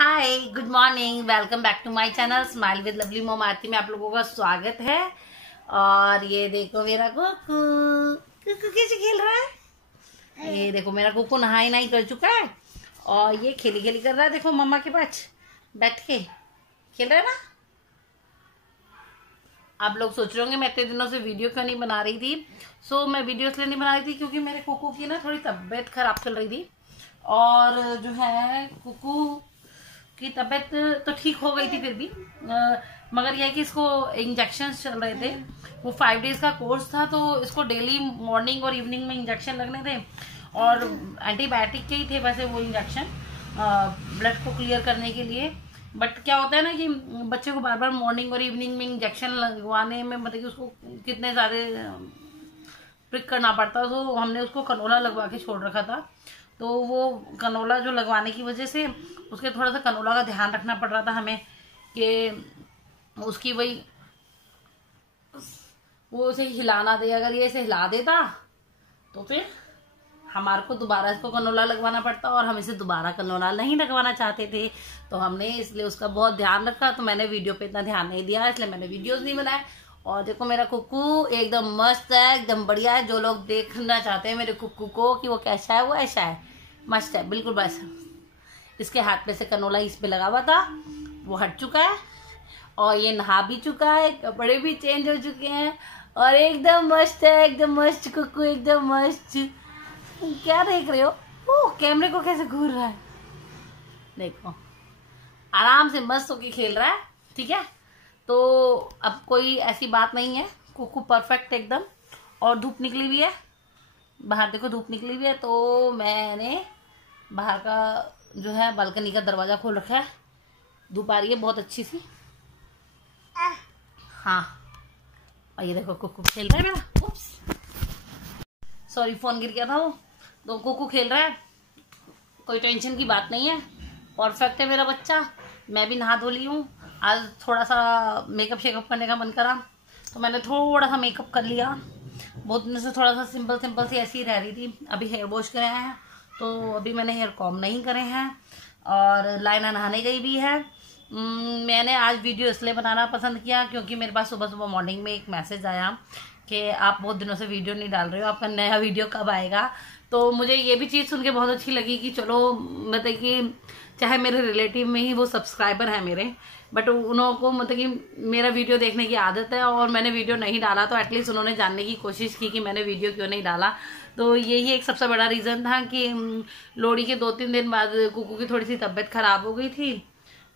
Hi, good morning, welcome back to my channel smile with lovely mom Aarti में आप लोगों का स्वागत है। और ये देखो मेरा कुकू कुकू कैसे खेल रहा है। ये देखो मेरा कुकू नहाई नहीं कर चुका है और ये खेली खेली कर रहा है। देखो मम्मा के पास बैठ के खेल रहा है ना। आप लोग सोच रहे होंगे मैं इतने दिनों से वीडियो क्यों नहीं बना रही थी। मैं वीडियो इसलिए नहीं बना रही थी क्योंकि मेरे कुकू की ना थोड़ी तबीयत खराब चल रही थी और जो है कुकू की तबीयत तो ठीक हो गई थी फिर भी मगर यह कि इसको इंजेक्शन चल रहे थे। वो 5 डेज का कोर्स था तो इसको डेली मॉर्निंग और इवनिंग में इंजेक्शन लगने थे और एंटीबायोटिक के ही थे वैसे वो इंजेक्शन ब्लड को क्लियर करने के लिए। बट क्या होता है ना कि बच्चे को बार बार मॉर्निंग और इवनिंग में इंजेक्शन लगवाने में मतलब कि उसको कितने सारे प्रिक करना पड़ता, तो हमने उसको कनोला लगवा के छोड़ रखा था। तो वो कनोला जो लगवाने की वजह से उसके थोड़ा सा कनोला का ध्यान रखना पड़ रहा था हमें कि उसकी वही वो उसे हिलाना दे। अगर ये इसे हिला देता तो फिर हमारे को दोबारा इसको कनोला लगवाना पड़ता और हम इसे दोबारा कनोला नहीं लगवाना चाहते थे, तो हमने इसलिए उसका बहुत ध्यान रखा। तो मैंने वीडियो पे इतना ध्यान नहीं दिया, इसलिए मैंने वीडियोस नहीं बनाए। और देखो मेरा कुक्कू एकदम मस्त है, एकदम बढ़िया है। जो लोग देखना चाहते हैं मेरे कुक्कू को कि वो कैसा है, वो ऐसा है, मस्त है बिल्कुल। बस इसके हाथ पे से कनोला इस पे लगा हुआ था, वो हट चुका है और ये नहा भी चुका है, कपड़े भी चेंज हो चुके हैं और एकदम मस्त है, एकदम मस्त कुक्कू, एकदम मस्त। क्या देख रहे हो? ओह, कैमरे को कैसे घूर रहा है, देखो आराम से मस्त होके खेल रहा है। ठीक है, तो अब कोई ऐसी बात नहीं है, कुक्कू परफेक्ट एकदम। और धूप निकली हुई है बाहर, देखो धूप निकली हुई है, तो मैंने बाहर का जो है बालकनी का दरवाजा खोल रखा है। धूप आ रही है बहुत अच्छी सी। हाँ, और ये देखो कुक्कू खेल रहा है मेरा। उप्स, सॉरी फोन गिर गया था वो। तो कुक्कू खेल रहा है, कोई टेंशन की बात नहीं है, परफेक्ट है मेरा बच्चा। मैं भी नहा धो ली हूँ। आज थोड़ा सा मेकअप शेकअप करने का मन करा तो मैंने थोड़ा सा मेकअप कर लिया। बहुत दिन से थोड़ा सा सिंपल सिंपल सी ऐसी रह रही थी। अभी हेयर वॉश करे हैं तो अभी मैंने हेयर कॉम नहीं करे हैं और लाइना नहाने गई भी है। मैंने आज वीडियो इसलिए बनाना पसंद किया क्योंकि मेरे पास सुबह सुबह मॉर्निंग में एक मैसेज आया कि आप बहुत दिनों से वीडियो नहीं डाल रहे हो, आपका नया वीडियो कब आएगा। तो मुझे ये भी चीज़ सुन के बहुत अच्छी लगी कि चलो मतलब कि चाहे मेरे रिलेटिव में ही वो सब्सक्राइबर है मेरे, बट उन्हों को मतलब कि मेरा वीडियो देखने की आदत है और मैंने वीडियो नहीं डाला तो एटलीस्ट उन्होंने जानने की कोशिश की कि मैंने वीडियो क्यों नहीं डाला। तो यही एक सबसे बड़ा रीज़न था कि लोहड़ी के 2-3 दिन बाद कुकू की थोड़ी सी तबीयत खराब हो गई थी,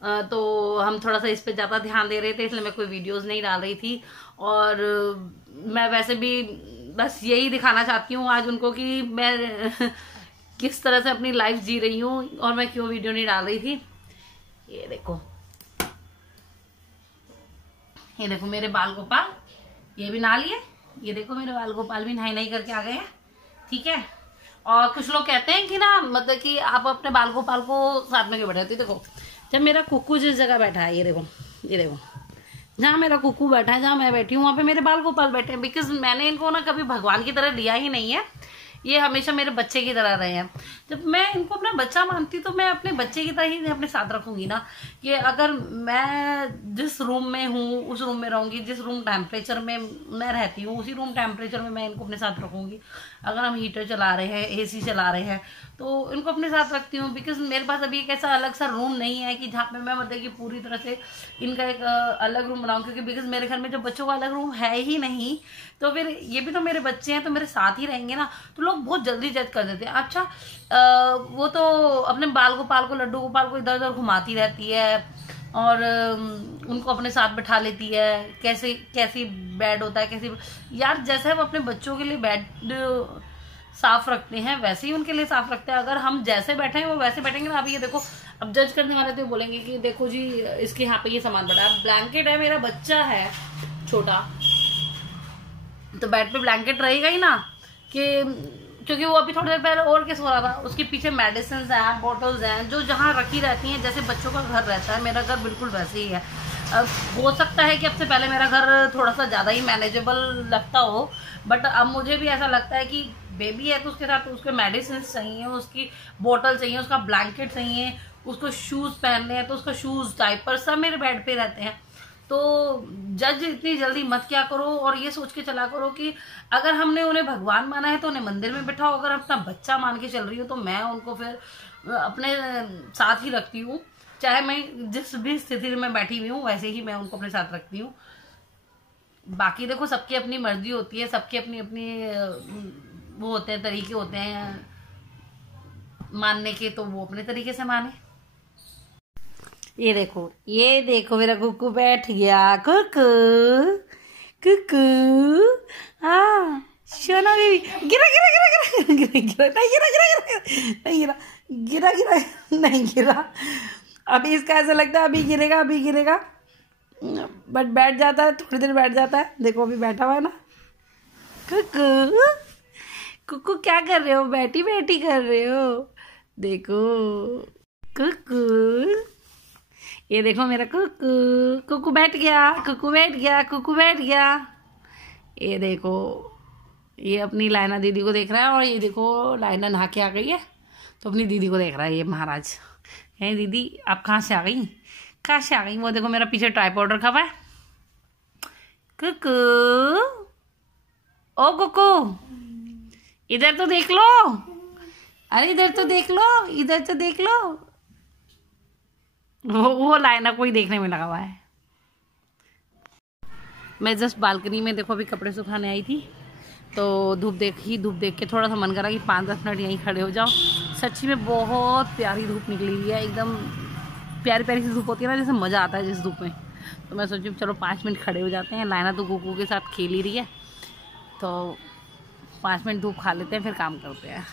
तो हम थोड़ा सा इस पे ज़्यादा ध्यान दे रहे थे, इसलिए मैं कोई वीडियोस नहीं डाल रही थी। और मैं वैसे भी बस यही दिखाना चाहती हूँ आज उनको कि मैं किस तरह से अपनी लाइफ जी रही हूँ और मैं क्यों वीडियो नहीं डाल रही थी। ये देखो, ये देखो मेरे बाल गोपाल, ये भी नहा लिए। ये देखो मेरे बाल गोपाल भी नहाई नहीं करके आ गए हैं। ठीक है, और कुछ लोग कहते हैं कि ना मतलब कि आप अपने बाल गोपाल को साथ में क्यों बैठे होते। देखो जब मेरा कुक्कू जिस जगह बैठा है, ये देखो, ये देखो जहाँ मेरा कुक्कू बैठा है, जहाँ मैं बैठी हूँ वहाँ पे मेरे बाल गोपाल बैठे हैं। बिकॉज मैंने इनको ना कभी भगवान की तरह लिया ही नहीं है, ये हमेशा मेरे बच्चे की तरह रहे हैं। जब मैं इनको अपना बच्चा मानती तो मैं अपने बच्चे की तरह ही अपने साथ रखूंगी ना। कि अगर मैं जिस रूम में हूँ उस रूम में रहूंगी, जिस रूम टेम्परेचर में मैं रहती हूँ उसी रूम टेम्परेचर में मैं इनको अपने साथ रखूंगी। अगर हम हीटर चला रहे हैं, एसी चला रहे हैं तो इनको अपने साथ रखती हूँ। बिकॉज मेरे पास अभी एक ऐसा अलग सा रूम नहीं है कि जहाँ पे मैं मतलब कि पूरी तरह से इनका एक अलग रूम बनाऊँ, क्योंकि बिकॉज मेरे घर में जो बच्चों का अलग रूम है ही नहीं, तो फिर ये भी तो मेरे बच्चे हैं तो मेरे साथ ही रहेंगे ना। तो लोग बहुत जल्दी जज कर देते हैं, अच्छा वो तो अपने बाल गोपाल को, लड्डू गोपाल को इधर उधर घुमाती रहती है और उनको अपने साथ बैठा लेती है, कैसे कैसी बेड होता है कैसी। यार जैसे हम अपने बच्चों के लिए बेड साफ रखते हैं वैसे ही उनके लिए साफ रखते हैं। अगर हम जैसे बैठे हैं वो वैसे बैठेंगे ना। अभी ये देखो, अब जज करने वाले तो बोलेंगे कि देखो जी इसके यहाँ पे ये सामान पड़ा है, ब्लैंकेट है, मेरा बच्चा है छोटा तो बेड पे ब्लैंकेट रहेगा ही ना। कि क्योंकि वो अभी थोड़ी देर पहले ओढ़ के सो रहा था, उसके पीछे मेडिसिन हैं, बॉटल्स हैं जो जहाँ रखी रहती हैं, जैसे बच्चों का घर रहता है मेरा घर बिल्कुल वैसे ही है। अब हो सकता है कि अब से पहले मेरा घर थोड़ा सा ज़्यादा ही मैनेजेबल लगता हो, बट अब मुझे भी ऐसा लगता है कि बेबी है तो उसके साथ उसके मेडिसिन चाहिए, उसकी बोतल चाहिए, उसका ब्लैंकेट चाहिए, उसको शूज पहनने हैं तो उसका शूज डायपर सब मेरे बेड पे रहते हैं। तो जज इतनी जल्दी मत क्या करो, और ये सोच के चला करो कि अगर हमने उन्हें भगवान माना है तो उन्हें मंदिर में बिठाओ, अगर अपना बच्चा मान के चल रही हूँ तो मैं उनको फिर अपने साथ ही रखती हूँ। चाहे मैं जिस भी स्थिति में बैठी हुई हूँ वैसे ही मैं उनको अपने साथ रखती हूँ। बाकी देखो सबकी अपनी मर्जी होती है, सबके अपनी अपनी वो होते हैं, तरीके होते हैं मानने के, तो वो अपने तरीके से माने। ये देखो मेरा कुकू बैठ गया। कुकू कुकू, हाँ सोना बेबी। गिरा गिरा गिरा गिरा गिरा गिरा नहीं गिरा गिरा गिरा नहीं गिरा गिरा गिरा नहीं गिरा। अभी इसका ऐसा लगता है अभी गिरेगा, बट बैठ जाता है, थोड़ी देर बैठ जाता है। देखो अभी बैठा हुआ है ना। कुकू कुकू क्या कर रहे हो, बैठी बैठी कर रहे हो। देखो कुकू, ये देखो मेरा कुकू। कुकू बैठ गया, कुकू बैठ गया, कुकू बैठ गया। ये देखो ये अपनी लाइना दीदी को देख रहा है, और ये देखो लाइना नहा के आ गई है तो अपनी दीदी को देख रहा है ये महाराज। है दीदी आप कहाँ से आ गई, कहाँ से आ गई। वो देखो मेरा पीछे ट्राइपॉड रखा हुआ है। कुकू, ओ कुकू इधर तो देख लो, अरे इधर तो देख लो, इधर तो देख लो। वो लाइना कोई देखने में लगा हुआ है। मैं जस्ट बालकनी में देखो अभी कपड़े सुखाने आई थी, तो धूप देख के थोड़ा सा मन करा कि 5-10 मिनट यहीं खड़े हो जाओ। सच्ची में बहुत प्यारी धूप निकली हुई है, एकदम प्यारी प्यारी सी धूप होती है ना, जैसे मज़ा आता है जिस धूप में। तो मैं सोची चलो 5 मिनट खड़े हो जाते हैं। लाइना तो कुकू के साथ खेल ही रही है, तो 5 मिनट धूप खा लेते हैं फिर काम करते हैं।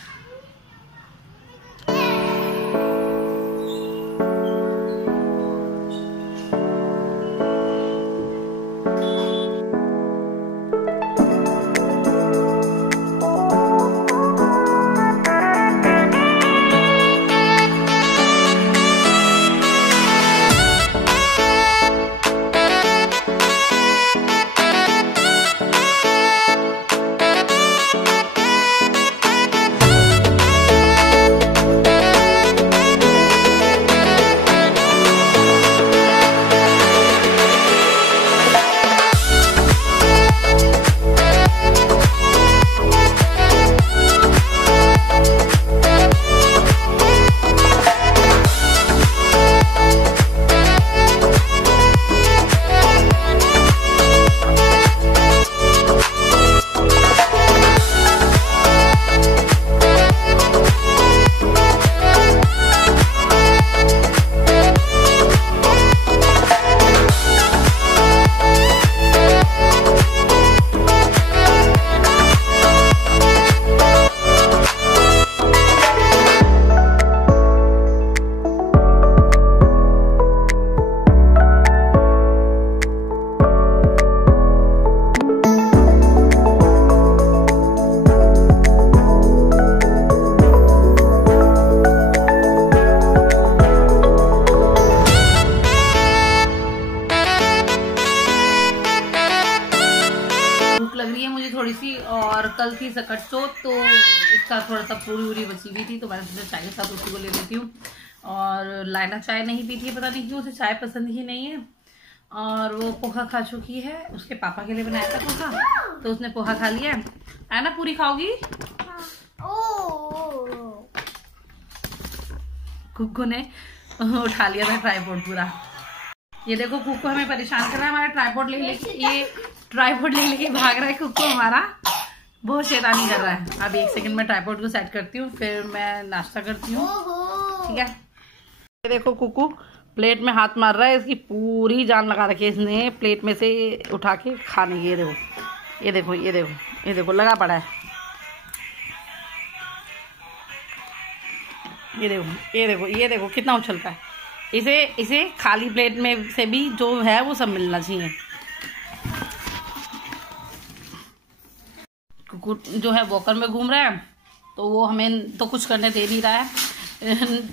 थोड़ी सी, और कल थी सकट चौथ तो इसका थोड़ा सा पूरी बची हुई थी, तो मैंने सोचा चाय के साथ उसी को ले लेती हूँ। और लाइना चाय नहीं पीती है, पता नहीं क्यों, उसे चाय पसंद ही नहीं है। और वो पोहा खा चुकी है, उसके पापा के लिए बनाया था पोहा, तो उसने पोहा खा लिया है ना। पूरी खाओगी? कुक्कू ने उठा लिया था ट्राइपॉड पूरा। ये देखो कुक्कू हमें परेशान कर रहा है, हमारा ट्राइपॉड ले लेके, ये ट्राइपॉड ले लेके भाग रहा है कुक्कू हमारा, बहुत शैतानी कर रहा है। अब 1 सेकंड में ट्राइपॉड को सेट करती हूँ, फिर मैं नाश्ता करती हूँ, ठीक है। ये देखो कुक्कू प्लेट में हाथ मार रहा है, इसकी पूरी जान लगा रखी है इसने प्लेट में से उठा के खाने की। ये देखो ये देखो ये देखो ये देखो लगा पड़ा है। ये देखो ये देखो ये देखो कितना उछलता है। इसे खाली प्लेट में से भी जो है वो सब मिलना चाहिए। कुक्कू जो है वॉकर में घूम रहा है, तो वो हमें तो कुछ करने दे नहीं रहा है,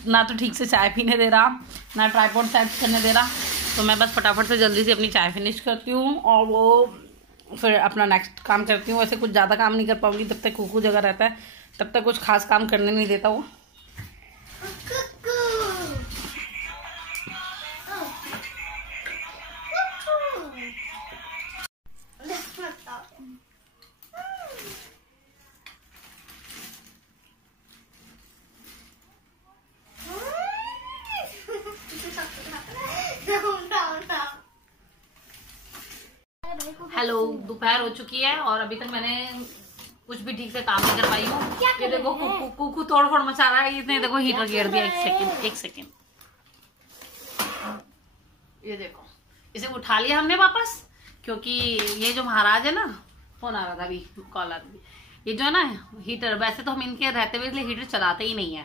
ना तो ठीक से चाय पीने दे रहा, ना ट्राइपॉड सेट करने दे रहा। तो मैं बस फटाफट से जल्दी से अपनी चाय फिनिश करती हूँ और वो फिर अपना नेक्स्ट काम करती हूँ। वैसे कुछ ज़्यादा काम नहीं कर पाऊंगी जब तक कुक्कू जगह रहता है, तब तक कुछ खास काम करने नहीं देता वो। हेलो, दोपहर हो चुकी है और अभी तक मैंने कुछ भी ठीक से काम नहीं कर पाई हूँ। ये देखो कुकू तोड़ फोड़ मचा रहा है। इसने देखो हीटर गिर दिया। एक सेकेंड। ये देखो, इसे उठा लिया हमने वापस, क्योंकि ये जो महाराज है ना, फोन आ रहा था अभी, कॉल आ रही थी। ये जो है ना हीटर, वैसे तो हम इनके रहते हुए इसलिए हीटर चलाते ही नहीं है,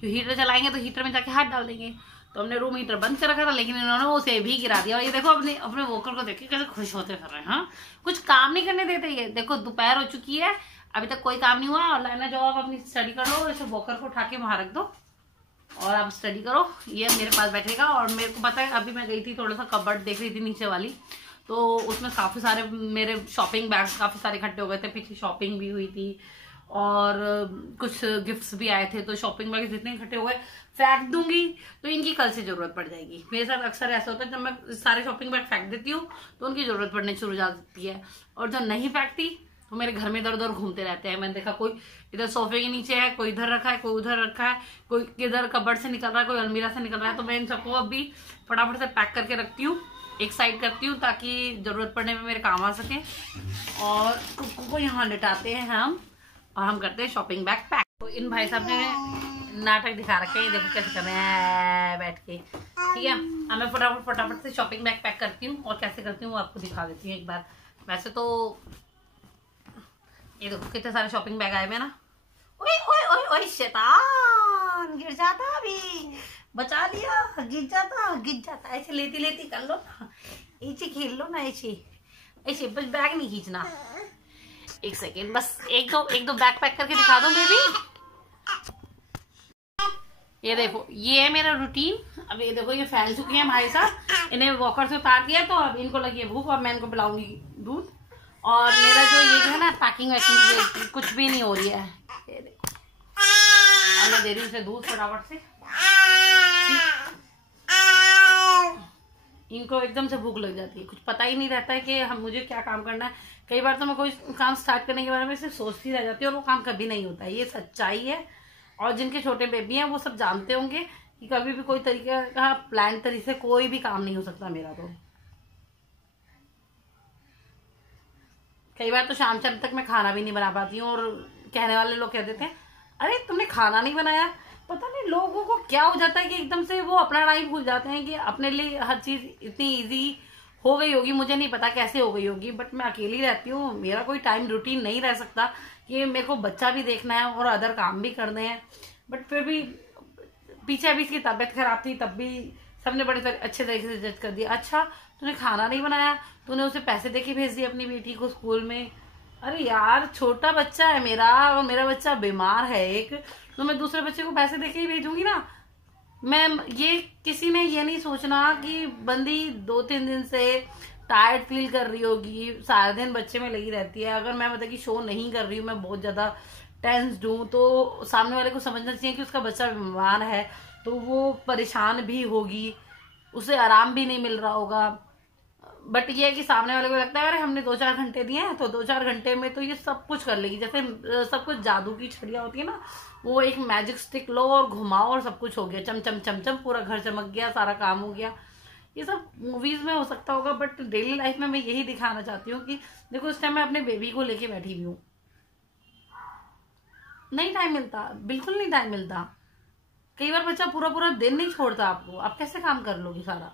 क्योंकि हीटर चलाएंगे तो हीटर में जाके हाथ डाल देंगे। तो हमने रूम हीटर बंद कर रखा था, लेकिन इन्होंने उसे भी गिरा दिया। और ये देखो अपने वोकर को देखिए कैसे खुश होते फिर रहे हैं। हाँ, कुछ काम नहीं करने देते। ये देखो दोपहर हो चुकी है, अभी तक कोई काम नहीं हुआ। और लाइना जाओ, आप अपनी स्टडी कर लो। ऐसे वोकर को उठा के वहां रख दो और आप स्टडी करो। ये मेरे पास बैठेगा। और मेरे को पता है, अभी मैं गई थी थोड़ा सा कबर्ड देख रही थी नीचे वाली, तो उसमें काफी सारे मेरे शॉपिंग बैग्स काफी सारे इकट्ठे हो गए थे। पीछे शॉपिंग भी हुई थी और कुछ गिफ्ट्स भी आए थे, तो शॉपिंग बैग जितने इकट्ठे हो गए फेंक दूंगी तो इनकी कल से जरूरत पड़ जाएगी। मेरे साथ अक्सर ऐसा होता है, जब मैं सारे शॉपिंग बैग फेंक देती हूँ तो उनकी जरूरत पड़ने शुरू हो जाती है। और जब नहीं फेंकती तो मेरे घर में इधर उधर घूमते रहते हैं। मैंने देखा कोई इधर सोफे के नीचे है, कोई इधर रखा है, कोई उधर रखा है, कोई किधर कबर्ड से निकल रहा है, कोई अलमीरा से निकल रहा है। तो मैं इन सबको अभी फटाफट से पैक करके रखती हूँ, एक साइड करती हूँ, ताकि जरूरत पड़ने में मेरे काम आ सके। और कुक्कू को यहाँ लिटाते हैं हम, और हम करते हैं शॉपिंग बैग पैक। तो इन भाई साहब ने नाटक दिखा रखे हैं, देखो कैसे कर रहे हैं बैठ के। ठीक है, अब मैं फटाफट से शॉपिंग बैग पैक करती हूँ, और कैसे करती हूँ वो आपको दिखा देती हूँ एक बार। वैसे तो ये देखो कितने सारे शॉपिंग बैग आए हुए ना। ओए ओए ओए ओए, शैतान गिर जाता, अभी बचा लिया। गिर जाता। ऐसे लेती कर लो ना, ऐसे खेल लो ना, ऐसे बस बैग नहीं खींचना। एक सेकेंड, बस एक दो बैग पैक करके दिखा दो बेबी। ये देखो, ये है मेरा रूटीन। अब ये देखो, ये फैल चुके हैं भाई साहब, इन्हें वॉकर से उतार दिया, तो अब इनको लगी है भूख और मैं इनको पिलाऊंगी दूध। और मेरा जो ये है ना पैकिंग वैकिंग कुछ भी नहीं हो रही है। ये देखो, अब मैं दे रही हूँ इसे दूध फटाफट से। इनको एकदम से भूख लग जाती है, कुछ पता ही नहीं रहता है कि मुझे क्या काम करना है। कई बार तो मैं कोई काम स्टार्ट करने के बारे में सिर्फ सोचती रह जाती हूँ और वो काम कभी नहीं होता है। ये सच्चाई है। और जिनके छोटे बेबी हैं वो सब जानते होंगे कि कभी भी कोई तरीके का प्लान तरीके से कोई भी काम नहीं हो सकता मेरा। तो कई बार तो शाम तक मैं खाना भी नहीं बना पाती हूँ, और कहने वाले लोग कह देते हैं अरे तुमने खाना नहीं बनाया। पता नहीं लोगों को क्या हो जाता है कि एकदम से वो अपना टाइम भूल जाते हैं कि अपने लिए हर चीज इतनी इजी हो गई होगी। मुझे नहीं पता कैसे हो गई होगी, बट मैं अकेली रहती हूँ, मेरा कोई टाइम रूटीन नहीं रह सकता कि मेरे को बच्चा भी देखना है और अदर काम भी करने हैं। बट फिर भी पीछे अभी इसकी तबीयत खराब थी, तब भी सबने बड़े अच्छे तरीके से जज कर दिया, अच्छा तूने खाना नहीं बनाया, तूने उसे पैसे देके भेज दिए अपनी बेटी को स्कूल में। अरे यार, छोटा बच्चा है मेरा, और मेरा बच्चा बीमार है एक, तो मैं दूसरे बच्चे को पैसे देके ही भेजूंगी ना। मैं ये किसी ने ये नहीं सोचना कि बंदी 2-3 दिन से टायर्ड फील कर रही होगी, सारा दिन बच्चे में लगी रहती है। अगर मैं मतलब कि शो नहीं कर रही हूँ, मैं बहुत ज्यादा टेंस्ड हूँ, तो सामने वाले को समझना चाहिए कि उसका बच्चा बीमार है, तो वो परेशान भी होगी, उसे आराम भी नहीं मिल रहा होगा। बट ये है कि सामने वाले को लगता है अरे हमने 2-4 घंटे दिए हैं, तो 2-4 घंटे में तो ये सब कुछ कर लेगी। जैसे सब कुछ जादू की छड़ियाँ होती है ना, वो एक मैजिक स्टिक लो और घुमाओ और सब कुछ हो गया, चम चम चम चम, पूरा घर चमक गया, सारा काम हो गया। ये सब मूवीज में हो सकता होगा, बट डेली लाइफ में मैं यही दिखाना चाहती हूँ कि देखो इस टाइम मैं अपने बेबी को लेके बैठी हुई हूँ, नहीं टाइम मिलता, बिल्कुल नहीं टाइम मिलता। कई बार बच्चा पूरा पूरा दिन नहीं छोड़ता आपको, आप कैसे काम कर लोगे सारा।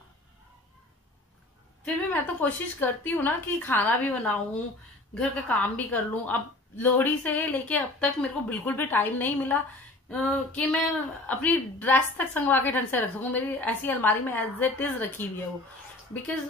फिर भी मैं तो कोशिश करती हूँ ना कि खाना भी बनाऊं, घर का काम भी कर लूं। अब लोहड़ी से लेके अब तक मेरे को बिल्कुल भी टाइम नहीं मिला कि मैं अपनी ड्रेस तक संगवा के ढंग से रख सकूं। मेरी ऐसी अलमारी में एज इट इज रखी हुई है वो, बिकॉज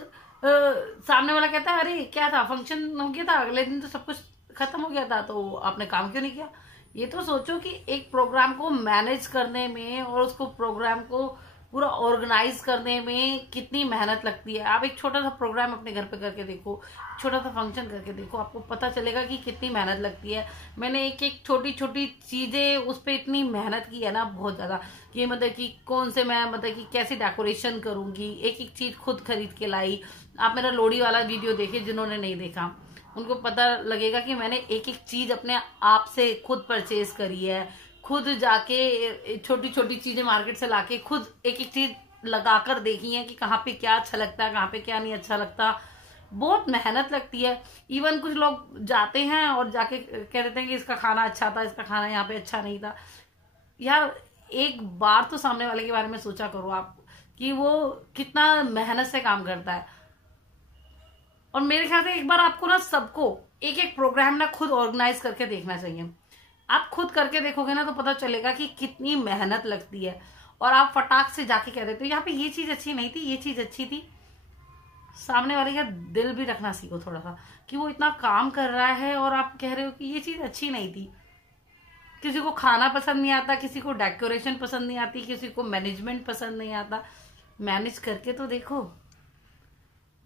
सामने वाला कहता है अरे क्या था, फंक्शन हो गया था, अगले दिन तो सब कुछ खत्म हो गया था, तो आपने काम क्यों नहीं किया। ये तो सोचो कि एक प्रोग्राम को मैनेज करने में और उसको प्रोग्राम को पूरा ऑर्गेनाइज करने में कितनी मेहनत लगती है। आप एक छोटा सा प्रोग्राम अपने घर पे करके देखो, छोटा सा फंक्शन करके देखो, आपको पता चलेगा कि कितनी मेहनत लगती है। मैंने एक एक छोटी छोटी चीजें उस पर इतनी मेहनत की है ना, बहुत ज्यादा, कि मतलब कि कौन से मैं मतलब कि कैसी डेकोरेशन करूंगी, एक एक चीज खुद खरीद के लाई। आप मेरा लोहड़ी वाला वीडियो देखिए, जिन्होंने नहीं देखा उनको पता लगेगा कि मैंने एक एक चीज अपने आप से खुद परचेज करी है, खुद जाके छोटी छोटी चीजें मार्केट से लाके खुद एक एक चीज लगाकर देखी हैं कि कहाँ पे क्या अच्छा लगता है, कहाँ पे क्या नहीं अच्छा लगता। बहुत मेहनत लगती है। इवन कुछ लोग जाते हैं और जाके कह देते हैं कि इसका खाना अच्छा था, इसका खाना यहाँ पे अच्छा नहीं था। यार एक बार तो सामने वाले के बारे में सोचा करो आप कि वो कितना मेहनत से काम करता है। और मेरे ख्याल से एक बार आपको ना सबको एक एक प्रोग्राम ना खुद ऑर्गेनाइज करके देखना चाहिए। आप खुद करके देखोगे ना तो पता चलेगा कि कितनी मेहनत लगती है। और आप फटाक से जाके कह देते हो यहाँ पे ये चीज अच्छी नहीं थी, ये चीज अच्छी थी। सामने वाले का दिल भी रखना सीखो थोड़ा सा कि वो इतना काम कर रहा है और आप कह रहे हो कि ये चीज अच्छी नहीं थी। किसी को खाना पसंद नहीं आता, किसी को डेकोरेशन पसंद नहीं आती, किसी को मैनेजमेंट पसंद नहीं आता। मैनेज करके तो देखो।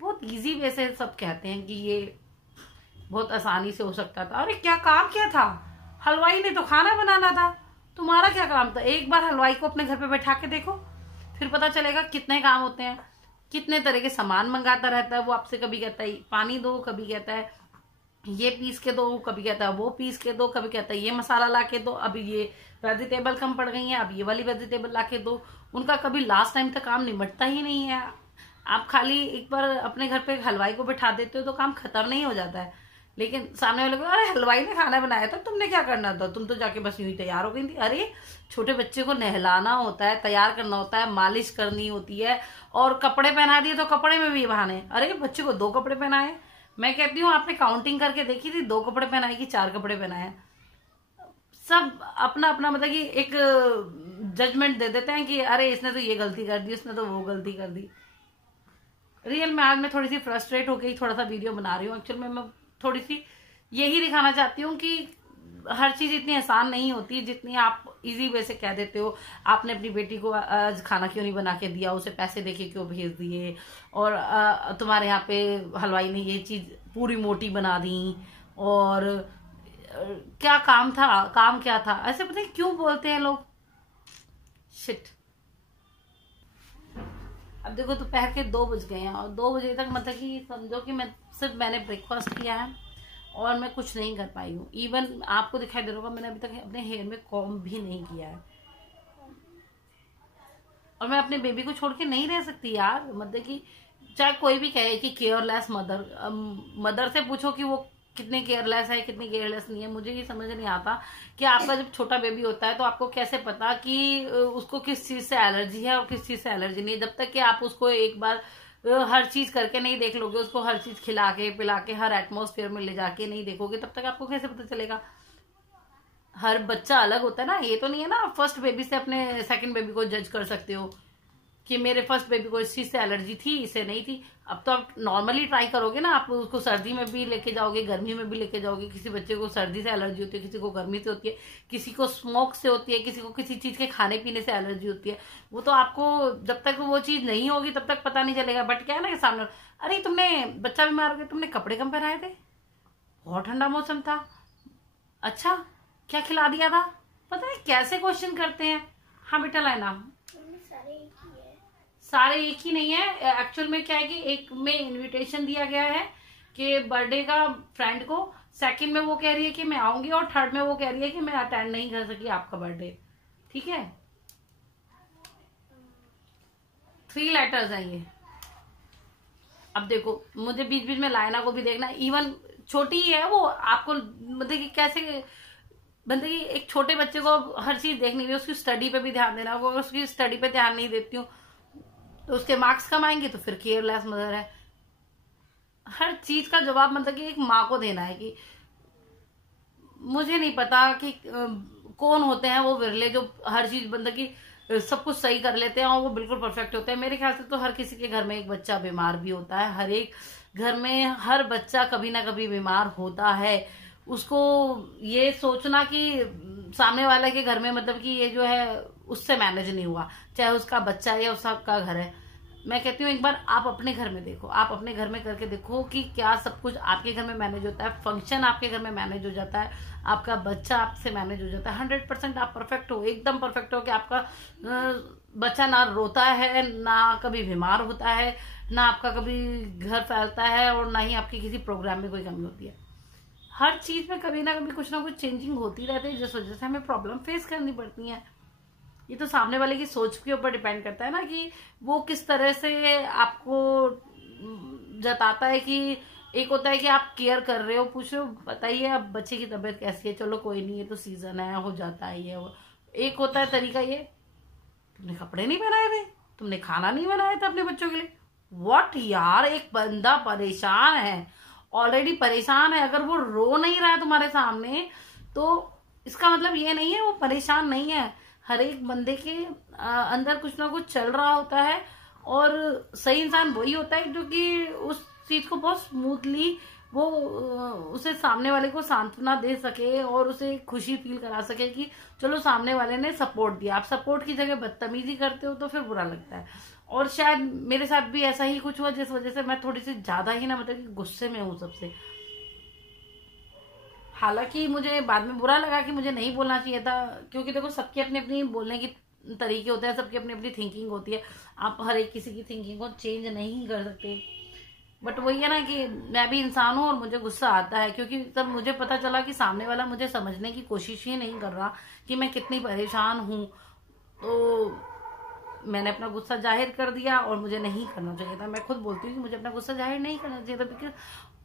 बहुत इजी वे से सब कहते हैं कि ये बहुत आसानी से हो सकता था। अरे क्या काम क्या था, हलवाई ने तो खाना बनाना था, तुम्हारा क्या काम था। एक बार हलवाई को अपने घर पे बैठा के देखो, फिर पता चलेगा कितने काम होते हैं। कितने तरह के सामान मंगाता रहता है वो आपसे। कभी कहता है पानी दो, कभी कहता है ये पीस के दो, कभी कहता है वो पीस के दो, कभी कहता है ये मसाला ला के दो, अभी ये वेजिटेबल कम पड़ गई है, अब ये वाली वेजिटेबल ला के दो। उनका कभी लास्ट टाइम तक काम निमटता ही नहीं है। आप खाली एक बार अपने घर पे हलवाई को बिठा देते हो तो काम खत्म नहीं हो जाता है। लेकिन सामने वाले को अरे हलवाई ने खाना बनाया था, तुमने क्या करना था, तुम तो जाके बस यूं ही तैयार हो गई थी। अरे छोटे बच्चे को नहलाना होता है, तैयार करना होता है, मालिश करनी होती है, और कपड़े पहना दिए तो कपड़े में भी बहाने। अरे बच्चे को 2 कपड़े पहनाए। मैं कहती हूँ आपने काउंटिंग करके देखी थी 2 कपड़े पहनाए कि 4 कपड़े पहनाए। सब अपना अपना मतलब कि एक जजमेंट दे देते हैं कि अरे इसने तो ये गलती कर दी, इसने तो वो गलती कर दी। रियल में आज मैं थोड़ी सी फ्रस्ट्रेट हो गई, थोड़ा सा वीडियो बना रही हूँ। एक्चुअल में मैं थोड़ी सी यही दिखाना चाहती हूँ कि हर चीज इतनी आसान नहीं होती जितनी आप इजी वे से कह देते हो। आपने अपनी बेटी को आज खाना क्यों नहीं बना के दिया, उसे पैसे देके क्यों भेज दिए, और तुम्हारे यहाँ पे हलवाई ने ये चीज पूरी मोटी बना दी, और क्या काम था, काम क्या था, ऐसे पता नहीं क्यों बोलते हैं लोग। शिट। अब देखो दोपहर के 2 बज गए हैं और 2 बजे तक मतलब कि समझो कि मैंने ब्रेकफास्ट किया है और मैं कुछ नहीं कर पाई हूँ। इवन आपको दिखाई दे रहा होगा मैंने अभी तक अपने हेयर में कॉम्ब भी नहीं किया है। और मैं अपने बेबी को छोड़ के नहीं रह सकती यार। मतलब कि चाहे कोई भी कहे कि केयरलेस मदर से पूछो कि वो कितनी केयरलेस है, कितनी केयरलेस नहीं है। मुझे ये समझ नहीं आता कि आपका जब छोटा बेबी होता है तो आपको कैसे पता कि उसको किस चीज से एलर्जी है और किस चीज से एलर्जी नहीं है। जब तक कि आप उसको एक बार हर चीज करके नहीं देख लोगे, उसको हर चीज खिला के पिला के हर एटमॉस्फेयर में ले जाके नहीं देखोगे, तब तक आपको कैसे पता चलेगा। हर बच्चा अलग होता है ना। ये तो नहीं है ना आप फर्स्ट बेबी से अपने सेकंड बेबी को जज कर सकते हो कि मेरे फर्स्ट बेबी को इस चीज से एलर्जी थी, इसे नहीं थी। अब तो आप नॉर्मली ट्राई करोगे ना, आप उसको सर्दी में भी लेके जाओगे, गर्मी में भी लेके जाओगे। किसी बच्चे को सर्दी से एलर्जी होती है, किसी को गर्मी से होती है, किसी को स्मोक से होती है, किसी को किसी चीज के खाने पीने से एलर्जी होती है। वो तो आपको जब तक वो चीज नहीं होगी तब तक पता नहीं चलेगा। बट क्या है ना कि सामने अरे तुमने बच्चा बीमार हो गया, तुमने कपड़े कम पहनाए थे, बहुत ठंडा मौसम था, अच्छा क्या खिला दिया था, पता नहीं कैसे क्वेश्चन करते हैं। हाँ बेटा लाइना, सारे एक ही नहीं है। एक्चुअल में क्या है कि एक में इनविटेशन दिया गया है कि बर्थडे का फ्रेंड को, सेकंड में वो कह रही है कि मैं आऊंगी, और थर्ड में वो कह रही है कि मैं अटेंड नहीं कर सकी आपका बर्थडे। ठीक है, 3 लेटर्स हैं ये। अब देखो मुझे बीच बीच में लाइना को भी देखना। इवन छोटी ही है वो, आपको मतलब कि कैसे मतलब कि एक छोटे बच्चे को हर चीज देखनी है, उसकी स्टडी पे भी ध्यान देना होगा। उसकी स्टडी पे ध्यान नहीं देती हूँ तो उसके मार्क्स कम आएंगे, तो फिर केयरलेस मदर है। हर चीज का जवाब मतलब कि एक माँ को देना है। कि मुझे नहीं पता कि कौन होते हैं वो विरले जो हर चीज मतलब कि सब कुछ सही कर लेते हैं और वो बिल्कुल परफेक्ट होते हैं। मेरे ख्याल से तो हर किसी के घर में एक बच्चा बीमार भी होता है। हर एक घर में हर बच्चा कभी ना कभी बीमार होता है। उसको ये सोचना कि सामने वाले के घर में मतलब कि ये जो है उससे मैनेज नहीं हुआ, चाहे उसका बच्चा है या उसका घर है। मैं कहती हूँ एक बार आप अपने घर में देखो, आप अपने घर में करके देखो कि क्या सब कुछ आपके घर में मैनेज होता है। फंक्शन आपके घर में मैनेज हो जाता है, आपका बच्चा आपसे मैनेज हो जाता है। 100% आप परफेक्ट हो, एकदम परफेक्ट हो कि आपका बच्चा ना रोता है, ना कभी बीमार होता है, ना आपका कभी घर फैलता है, और ना ही आपकी किसी प्रोग्राम में कोई कमी होती है। हर चीज में कभी ना कभी कुछ ना कुछ चेंजिंग होती रहती है, जिस वजह से हमें प्रॉब्लम फेस करनी पड़ती है। ये तो सामने वाले की सोच के ऊपर डिपेंड करता है ना, कि वो किस तरह से आपको जताता है। कि एक होता है कि आप केयर कर रहे हो, पूछ रहे हो बताइए अब बच्चे की तबीयत कैसी है, चलो कोई नहीं, ये तो सीजन है, हो जाता है ये वो। एक होता है तरीका ये, तुमने कपड़े नहीं पहनाए थे, तुमने खाना नहीं बनाया था अपने बच्चों के लिए। व्हाट यार, एक बंदा परेशान है, ऑलरेडी परेशान है, अगर वो रो नहीं रहा है तुम्हारे सामने तो इसका मतलब ये नहीं है वो परेशान नहीं है। हर एक बंदे के अंदर कुछ ना कुछ चल रहा होता है, और सही इंसान वही होता है जो कि उस चीज को बहुत स्मूथली वो उसे सामने वाले को सांत्वना दे सके और उसे खुशी फील करा सके कि चलो सामने वाले ने सपोर्ट दिया। आप सपोर्ट की जगह बदतमीजी करते हो तो फिर बुरा लगता है। और शायद मेरे साथ भी ऐसा ही कुछ हुआ, जिस वजह से मैं थोड़ी सी ज्यादा ही ना मतलब कि गुस्से में हूँ सबसे। हालांकि मुझे बाद में बुरा लगा कि मुझे नहीं बोलना चाहिए था, क्योंकि देखो सबकी अपनी अपनी बोलने की तरीके होते हैं, सबकी अपनी अपनी थिंकिंग होती है, आप हर एक किसी की थिंकिंग को चेंज नहीं कर सकते। बट वही है ना कि मैं भी इंसान हूं और मुझे गुस्सा आता है, क्योंकि तब मुझे पता चला कि सामने वाला मुझे समझने की कोशिश ही नहीं कर रहा कि मैं कितनी परेशान हूं। तो मैंने अपना गुस्सा जाहिर कर दिया, और मुझे नहीं करना चाहिए था। मैं खुद बोलती हूँ कि मुझे अपना गुस्सा जाहिर नहीं करना चाहिए था, बिकॉज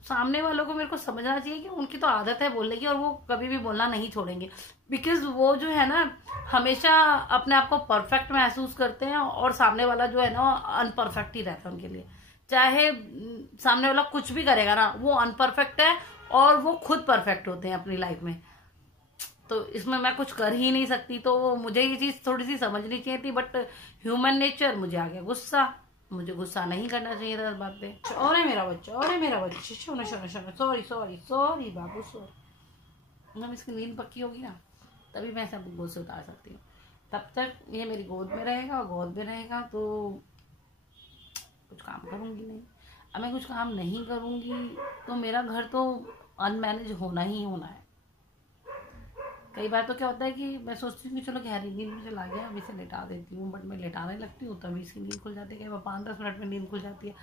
सामने वालों को मेरे को समझना चाहिए कि उनकी तो आदत है बोलने की, और वो कभी भी बोलना नहीं छोड़ेंगे। बिकॉज वो जो है ना हमेशा अपने आप को परफेक्ट महसूस करते हैं, और सामने वाला जो है ना अनपरफेक्ट ही रहता है उनके लिए। चाहे सामने वाला कुछ भी करेगा ना, वो अनपरफेक्ट है और वो खुद परफेक्ट होते हैं अपनी लाइफ में। तो इसमें मैं कुछ कर ही नहीं सकती। तो मुझे ये चीज थोड़ी सी समझनी चाहिए थी, बट ह्यूमन नेचर, मुझे आ गया गुस्सा। मुझे गुस्सा नहीं करना चाहिए था इस बात पे। और है मेरा बच्चा, और है मेरा बच्चा, शोना शोना शोना, सॉरी सॉरी सॉरी बाबू सॉरी। जब इसकी नींद पक्की होगी ना तभी मैं सब गोद से उतार सकती हूँ। तब तक ये मेरी गोद में रहेगा, और गोद में रहेगा तो कुछ काम करूंगी नहीं। अब मैं कुछ काम नहीं करूंगी तो मेरा घर तो अनमैनेज होना ही होना है। कई बार तो क्या होता है कि मैं सोचती हूँ कि चलो गहरी नींद में चला गया, अब इसे लेटा देती हूँ, बट मैं लेटाने लगती हूँ तभी इसकी नींद खुल जाती है। 5-10 मिनट में नींद खुल जाती है।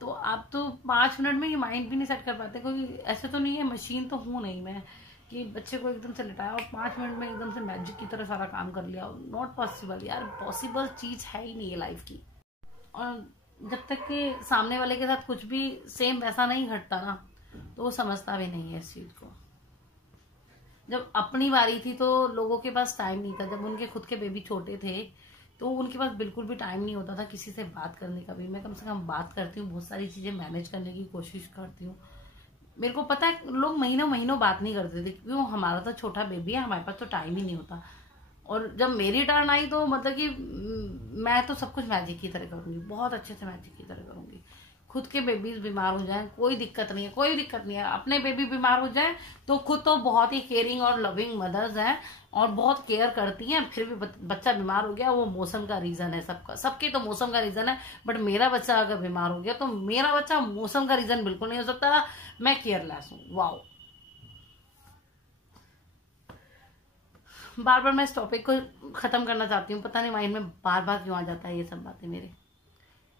तो आप तो 5 मिनट में ये माइंड भी नहीं सेट कर पाते, क्योंकि ऐसे तो नहीं है, मशीन तो हूँ नहीं मैं कि बच्चे को एकदम से लेटाया और 5 मिनट में एकदम से मैजिक की तरह सारा काम कर लिया। नॉट पॉसिबल यार, पॉसिबल चीज है ही नहीं है लाइफ की। और जब तक कि सामने वाले के साथ कुछ भी सेम वैसा नहीं घटता ना, तो वो समझता भी नहीं है इस चीज को। जब अपनी बारी थी तो लोगों के पास टाइम नहीं था। जब उनके खुद के बेबी छोटे थे तो उनके पास बिल्कुल भी टाइम नहीं होता था किसी से बात करने का भी। मैं कम से कम बात करती हूँ, बहुत सारी चीजें मैनेज करने की कोशिश करती हूँ। मेरे को पता है लोग महीनों महीनों बात नहीं करते थे, क्योंकि हमारा तो छोटा बेबी है, हमारे पास तो टाइम ही नहीं होता। और जब मेरी टर्न आई तो मतलब कि मैं तो सब कुछ मैजिक की तरह करूंगी, बहुत अच्छे से मैजिक की तरह करूंगी। खुद के बेबीज बीमार हो जाएं कोई दिक्कत नहीं है, कोई दिक्कत नहीं है। अपने बेबी बीमार हो जाए तो खुद तो बहुत ही केयरिंग और लविंग मदर्स हैं और बहुत केयर करती हैं, फिर भी बच्चा बीमार हो गया वो मौसम का रीजन है। सबका, सबके तो मौसम का रीजन है, बट मेरा बच्चा अगर बीमार हो गया तो मेरा बच्चा मौसम का रीजन बिल्कुल नहीं हो सकता। मैं केयरलेस हूँ। वाओ। बार बार मैं इस टॉपिक को खत्म करना चाहती हूँ, पता नहीं माइंड में बार बार क्यों आ जाता है ये सब बातें मेरे।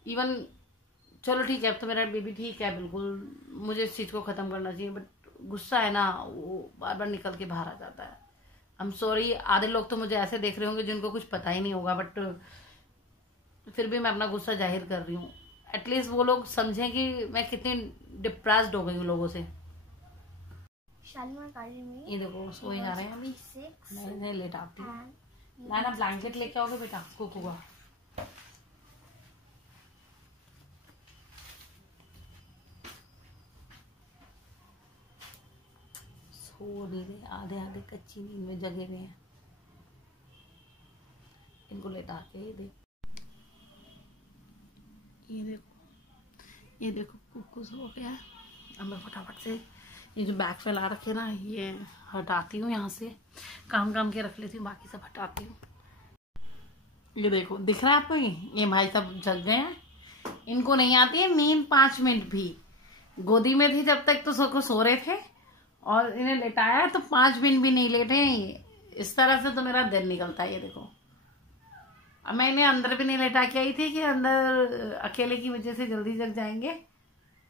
इवन चलो ठीक है, अब तो मेरा बेबी ठीक है, बिल्कुल मुझे इस चीज को खत्म करना चाहिए, बट गुस्सा है ना वो बार बार निकल के बाहर आ जाता है। आई एम सॉरी, आधे लोग तो मुझे ऐसे देख रहे होंगे जिनको कुछ पता ही नहीं होगा, बट फिर भी मैं अपना गुस्सा जाहिर कर रही हूँ। एटलीस्ट वो लोग समझें कि मैं कितनी डिप्रेस्ड हो गई हूँ लोगों से। ये देखो सोए जा रहे हैं, मैं इन्हें लेटाती हूँ। ना ब्लैंकेट लेके आओगे बेटा कुकू का। सो नहीं रहे, आधे आधे कच्ची नींद में जगे हुए हैं। इनको लेटा के ये देखो कुकू सो गया है। अब मैं फटाफट से ये जो बैग फैला रखे ना ये हटाती हूँ, यहाँ से काम के रख लेती हूँ, बाकी सब हटाती हूँ। ये देखो दिख रहा है आपको, ये भाई सब जग गए हैं, इनको नहीं आती है नींद 5 मिनट भी। गोदी में थी जब तक तो सबको सो रहे थे, और इन्हें लेटाया तो 5 मिनट भी नहीं लेटे। इस तरह से तो मेरा दिन निकलता है। ये देखो अब मैं इन्हें अंदर भी नहीं लेटा के आई थी कि अंदर अकेले की वजह से जल्दी जग जाएंगे,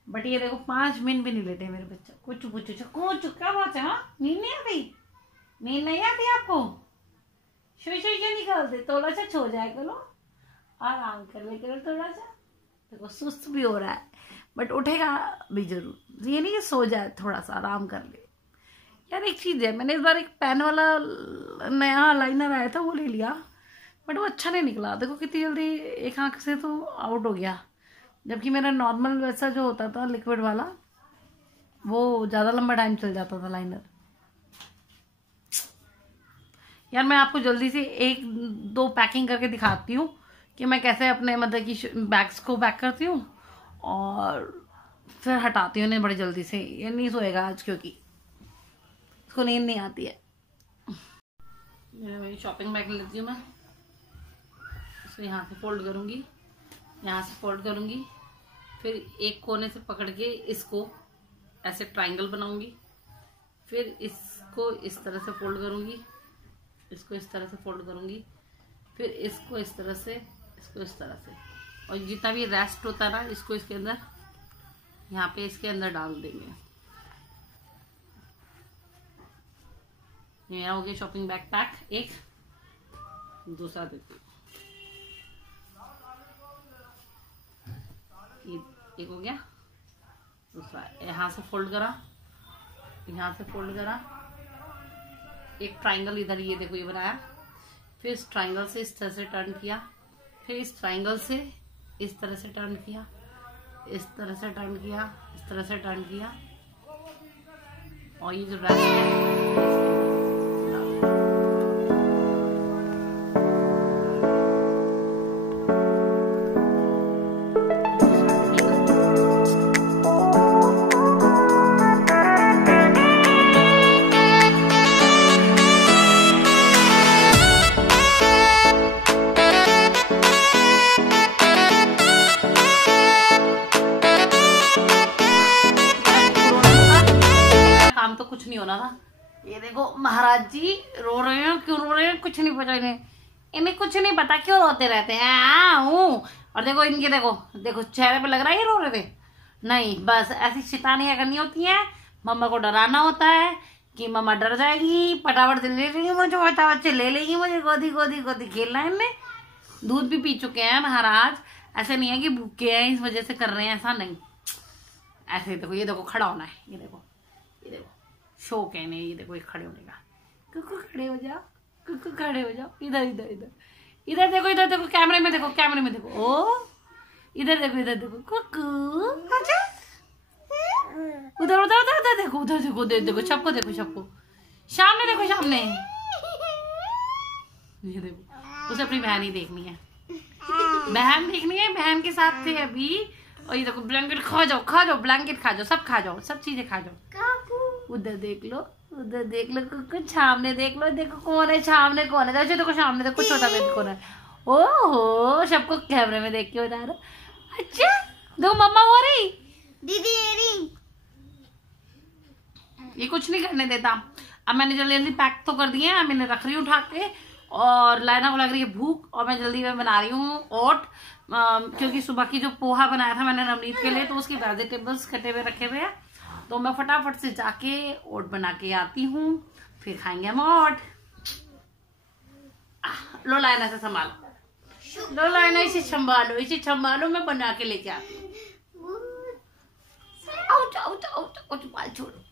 बट ये देखो 5 मिनट भी नहीं लेटे मेरे बच्चा। कुछ क्या बात है? हाँ नींद नहीं आती? नींद नहीं आती आपको? शुई शुई क्या निकालते, थोड़ा सा सो जाए करो, आराम कर ले करो थोड़ा सा। देखो सुस्त भी हो रहा है बट उठेगा भी जरूर, ये नहीं कि सो जाए, थोड़ा सा आराम कर ले। यार एक चीज है, मैंने इस बार एक पेन वाला नया लाइनर आया था वो ले लिया, बट वो अच्छा नहीं निकला। देखो कितनी जल्दी एक आंख से तो आउट हो गया, जबकि मेरा नॉर्मल वैसा जो होता था लिक्विड वाला वो ज़्यादा लंबा टाइम चल जाता था लाइनर। यार मैं आपको जल्दी से एक दो पैकिंग करके दिखाती हूँ कि मैं कैसे अपने मतलब कि बैग्स को पैक करती हूँ और फिर हटाती हूँ इन्हें बड़ी जल्दी से। ये नहीं सोएगा आज क्योंकि उसको नींद नहीं आती है। मेरी शॉपिंग बैग लेती हूँ मैं, इसको यहाँ से फोल्ड करूँगी, यहाँ से फोल्ड करूँगी, फिर एक कोने से पकड़ के इसको ऐसे ट्रायंगल बनाऊँगी, फिर इसको इस तरह से फोल्ड करूँगी, इसको इस तरह से फोल्ड करूँगी, फिर इसको इस तरह से, इसको इस तरह से, और जितना भी रेस्ट होता है ना इसको इसके अंदर, यहाँ पे इसके अंदर डाल देंगे। ये हो गया शॉपिंग बैग पैक। एक दूसरा देती हूँ, एक हो गया, दूसरा यहाँ से फोल्ड करा, यहाँ से फोल्ड करा, एक ट्रायंगल इधर ये देखो ये बनाया, फिर इस ट्रायंगल से इस तरह से टर्न किया, फिर इस ट्रायंगल से इस तरह से टर्न किया, इस तरह से टर्न किया, इस तरह से टर्न किया, और ये जो रेस्ट है तो कुछ नहीं होना था। ये देखो महाराज जी रो रहे हैं, क्यों रो रहे हैं कुछ नहीं पता इन्हें कुछ नहीं पता क्यों रोते रहते हैं। और देखो इनके देखो देखो चेहरे पे लग रहा है ये रो रहे थे नहीं, बस ऐसी शैतानियां करनी होती हैं। मम्मा को डराना होता है कि मम्मा डर जाएगी, फटाफट से ले लेगी मुझे, फटाफट से ले लेगी मुझे, गोदी गोदी गोदी खेलना है इनने। दूध भी पी चुके हैं महाराज, ऐसे नहीं है कि भूखे हैं इस वजह से कर रहे हैं, ऐसा नहीं। ऐसे देखो ये देखो खड़ा होना है, ये देखो शौक है नहीं, ये देखो ये खड़े होने का। कुकू खड़े हो जाओ, कुकू खड़े हो जाओ, इधर इधर इधर इधर देखो, इधर देखो, कैमरे में देखो, कैमरे में देखो, ओ इधर देखो, इधर देखो, कुकू अच्छा, उधर उधर उधर उधर देखो, उधर देखो, उधर देखो, सबको देखो, सबको सामने देखो, सामने ये देखो। उसे अपनी बहन ही देखनी है, बहन देखनी है, बहन के साथ थे अभी। और ये देखो ब्लैंकेट खा जाओ, खा जाओ, ब्लैंकेट खा जाओ, सब खा जाओ, सब चीजें खा जाओ। उधर देख लो, उधर देख लो, कुछ सामने देख लो, देखो कौन है सामने, कौन है, देखो सामने देखो, छोटा बेबी कौन है। ओहो सबको कैमरे में देख के बता रहा। अच्छा देखो मम्मा हो रही, दीदी ये रही, ये कुछ नहीं करने देता। अब मैंने जल्दी जल्दी पैक तो कर दिए, अब मैंने रख रही हूँ उठा के, और लाइना को लग रही है भूख, और मैं जल्दी में बना रही हूँ ओट, क्योंकि सुबह की जो पोहा बनाया था मैंने नवनीत के लिए, तो उसकी वेजिटेबल्स कटे हुए रखे हुए हैं, तो मैं फटाफट से जाके ओट बना के आती हूँ, फिर खाएंगे हम ओट। लो लाइना से संभालो, लो लाइना इसे संभालो, इसे संभालो, मैं बना के लेके आती हूँ। आउट आउट आउट आउट, बाल छोड़ो।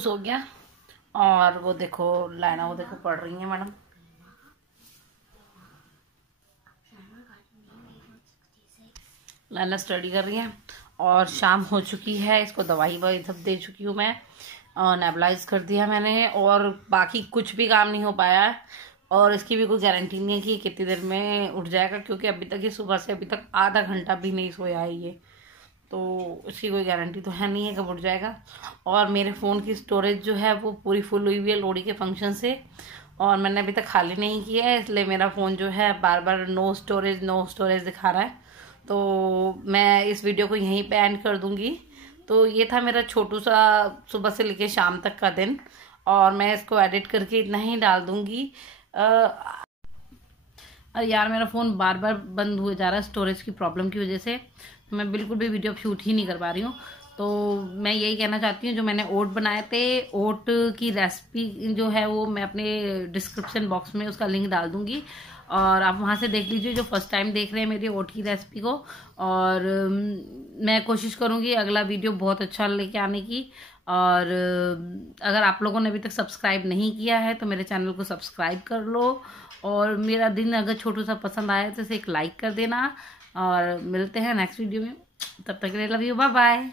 सो गया। और वो देखो लाइना, वो देखो पढ़ रही है मैडम। लाइना स्टडी कर रही है। और शाम हो चुकी है, इसको दवाई ववाई सब दे चुकी हूँ मैं, और नेबुलाइज कर दिया मैंने, और बाकी कुछ भी काम नहीं हो पाया है। और इसकी भी कोई गारंटी नहीं है कि कितनी देर में उठ जाएगा, क्योंकि अभी तक ये सुबह से अभी तक आधा घंटा भी नहीं सोया है ये, तो इसकी कोई गारंटी तो है नहीं है कब उठ जाएगा। और मेरे फ़ोन की स्टोरेज जो है वो पूरी फुल हुई हुई है लोहड़ी के फंक्शन से, और मैंने अभी तक खाली नहीं किया है, इसलिए मेरा फ़ोन जो है बार बार नो स्टोरेज दिखा रहा है। तो मैं इस वीडियो को यहीं पे एंड कर दूंगी। तो ये था मेरा छोटू सा सुबह से लेके शाम तक का दिन, और मैं इसको एडिट करके इतना ही डाल दूंगी। अरे यार, मेरा फ़ोन बार बार बंद हो जा रहा है स्टोरेज की प्रॉब्लम की वजह से, मैं बिल्कुल भी वीडियो शूट ही नहीं कर पा रही हूँ। तो मैं यही कहना चाहती हूँ, जो मैंने ओट बनाए थे, ओट की रेसिपी जो है वो मैं अपने डिस्क्रिप्शन बॉक्स में उसका लिंक डाल दूँगी, और आप वहाँ से देख लीजिए जो फर्स्ट टाइम देख रहे हैं मेरी ओट की रेसिपी को। और मैं कोशिश करूँगी अगला वीडियो बहुत अच्छा लेके आने की। और अगर आप लोगों ने अभी तक सब्सक्राइब नहीं किया है तो मेरे चैनल को सब्सक्राइब कर लो, और मेरा दिन अगर छोटू सा पसंद आया तो इसे एक लाइक कर देना। और मिलते हैं नेक्स्ट वीडियो में, तब तक के लिए लव यू, बाय बाय।